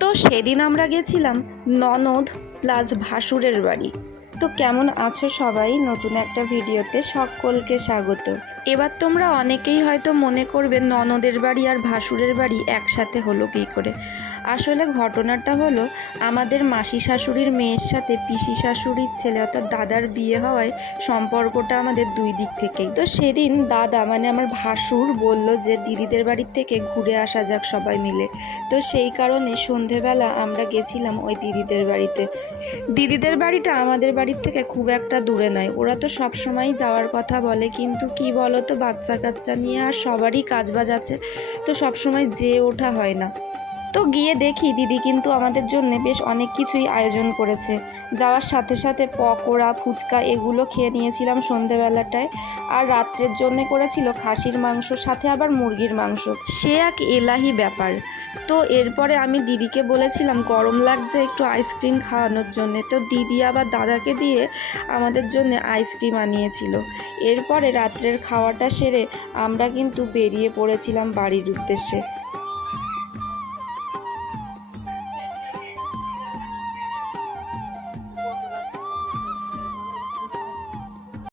তো সেদিন আমরা গেছিলাম ননদ প্লাস ভাসুরের বাড়ি। তো কেমন আছো সবাই? নতুন একটা ভিডিওতে সকলকে স্বাগত। এবার তোমরা অনেকেই হয়তো মনে করবে ননদের বাড়ি আর ভাসুরের বাড়ি একসাথে হলো কী করে। আসলে ঘটনাটা হলো, আমাদের মাসি শাশুড়ির মেয়ের সাথে পিসি শাশুড়ির ছেলে অর্থাৎ দাদার বিয়ে হওয়ায় সম্পর্কটা আমাদের দুই দিক থেকেই। তো সেদিন দাদা মানে আমার ভাসুর বলল যে দিদিদের বাড়ির থেকে ঘুরে আসা যাক সবাই মিলে। তো সেই কারণে সন্ধেবেলা আমরা গেছিলাম ওই দিদিদের বাড়িতে। দিদিদের বাড়িটা আমাদের বাড়ির থেকে খুব একটা দূরে নয়। ওরা তো সবসময়ই যাওয়ার কথা বলে, কিন্তু কি বলো তো, বাচ্চা কাচ্চা নিয়ে আর সবারই কাজবাজ আছে, তো সবসময় যেয়ে ওঠা হয় না। তো গিয়ে দেখি দিদি কিন্তু আমাদের জন্য বেশ অনেক কিছুই আয়োজন করেছে। যাওয়ার সাথে সাথে পকোড়া ফুচকা এগুলো খেয়ে নিয়েছিলাম সন্ধেবেলাটায়। আর রাত্রের জন্য করেছিল খাসির মাংস, সাথে আবার মুরগির মাংস। সে এক এলাহি ব্যাপার। তো এরপরে আমি দিদিকে বলেছিলাম গরম লাগছে একটু আইসক্রিম খাওয়ানোর জন্যে। তো দিদি আবার দাদাকে দিয়ে আমাদের জন্য আইসক্রিম আনিয়েছিল। এরপরে রাত্রের খাওয়াটা সেরে আমরা কিন্তু বেরিয়ে পড়েছিলাম বাড়ির উদ্দেশ্যে।